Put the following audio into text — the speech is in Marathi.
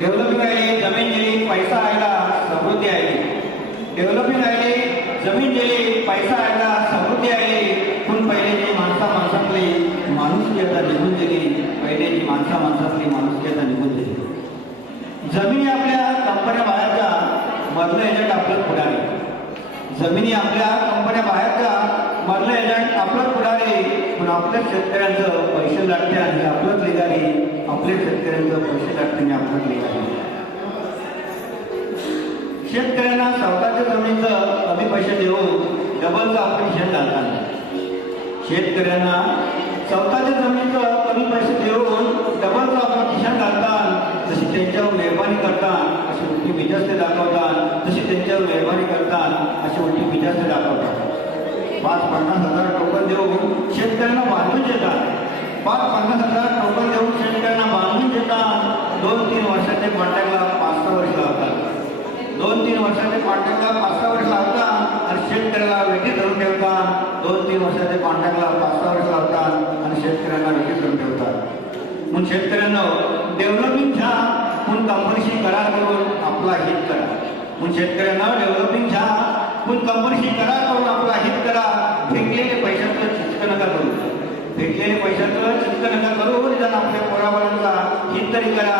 डेव्हलपिंग आहे जमीन दिली पैसा आयला समृद्धी आली. डेव्हलपिंग आहे जमीन दिली पैसा आयला समृद्धी आली. पण पहिले जी माणसातली माणुसकी आता निघून गेली. पहिले जी माणसातली माणुसकी आता निघून गेली. जमिनी आपल्या कंपन्या बाहेरच्या मधलं एजंट आपलं पुढारी. जमिनी आपल्या कंपन्या बाहेरच्या मधलं एजंट आपलं पुढारी. पण आपल्या शेतकऱ्यांचं पैसे लागते आणि आपलंच लिगारी. आपल्या शेतकऱ्यांचं पैसे लागते आणि आपलंच लिगारी. शेतकऱ्यांना स्वतःच्या जमिनीचं कमी पैसे देऊन डबलचं आपण शेत घालतात. शेतकऱ्यांना स्वतःच्या जमिनीचं कमी पैसे देऊन डबलचं आपण खिशात घालतात. जशी त्यांच्यावर मेहरबानी करतात अशी उलटी बिजास्ते दाखवतात. जशी त्यांच्यावर मेहरबानी करतात अशी उलटी बिजास्ते दाखवतात. 5-50 हजार टोकन देऊन शेतकऱ्यांना बांधून देतात. 5-50 हजार टोकन देऊन शेतकऱ्यांना बांधून देतात. 2-3 वर्षाचे कॉन्ट्रॅक्टला 5-6 वर्ष लावतात. 2-3 वर्षाचे कॉन्ट्रॅक्टला 5-6 वर्ष लावतात आणि शेतकऱ्याला वेगळी धरून ठेवतात. 2-3 वर्षाचे कॉन्ट्रॅक्टला 5-6 वर्ष लावतात आणि शेतकऱ्यांना वेगळी धरून ठेवतात. म्हणून शेतकऱ्यांना डेव्हलपिंग घ्या. म्हणून कंपनीशी करार करून आपला हित करा. म्हणून शेतकऱ्यांना डेव्हलपिंग घ्या. म्हणून कंपनीशी करार करून आपला हित करा. फेकलेले पैशाचं चिचकं नका करू. फेकलेले पैशाचं चिचकं नका करू. निदान आपल्या पोराबाळांचा हित तरी करा.